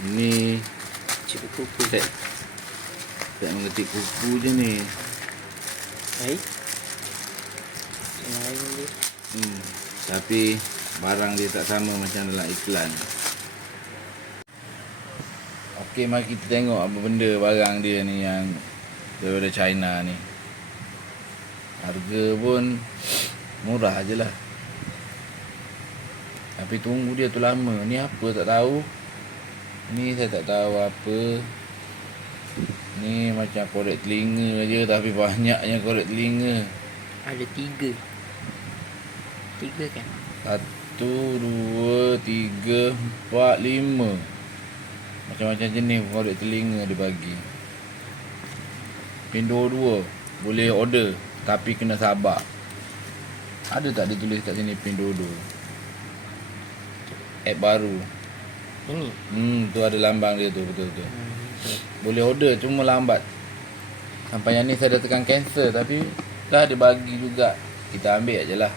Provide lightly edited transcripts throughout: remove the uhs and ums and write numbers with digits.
Ini Cik kuku. tak mengetik kuku je ni. Baik. Lain dia. Tapi barang dia tak sama macam dalam iklan. Okey, mari kita tengok apa benda barang dia ni yang daripada China ni. Harga pun murah je lah. Tapi tunggu dia tu lama. Ni apa tak tahu. Ni saya tak tahu apa. Ni macam korek telinga je, tapi banyaknya korek telinga. Ada 3. 3 kan? 1, 2, 3, 4, 5. Macam-macam jenis korek telinga dia bagi. Pin 22 boleh order, tapi kena sabar. Ada tak dia tulis kat sini pin 22? App baru. Ini. Tu ada lambang dia tu, betul-betul. Boleh order, cuma lambat. Sampai yang ni saya dah tekan cancel, tapi dah dia bagi juga. Kita ambil je lah.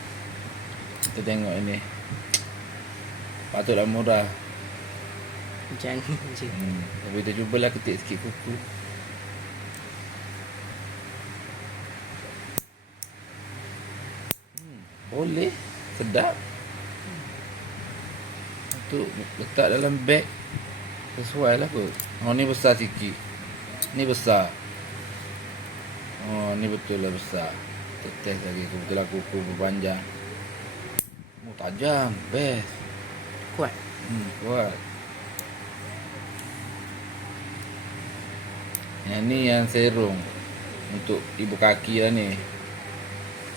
Kita tengok ini. Patutlah murah. Jangan je. Tapi kita cubalah ketik sikit kuku. Boleh. Sedap. Untuk letak dalam beg, sesuai lah kot. Oh, ni besar sikit. Ni besar. Oh, ni betul lah besar. Test lagi. Kebetulan kuku berpanjang. Oh, tajam. Best. Kuat. Kuat. Yang ni yang serong untuk ibu kaki lah ni.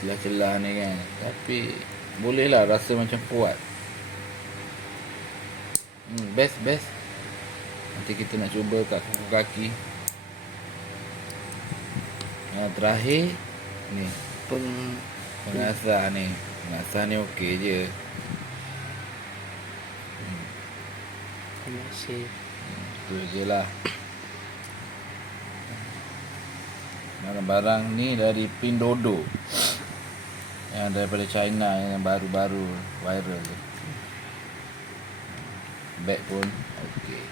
Celah-celah ni kan. Tapi boleh lah, rasa macam kuat. Best. Nanti kita nak cuba kat kuku kaki. Yang terakhir ni pengasah ni. Pengasah ni okey je. Masih. Itu je lah. Barang-barang ni dari Pindodo, yang daripada China, yang baru-baru viral tu. Beg pun okey.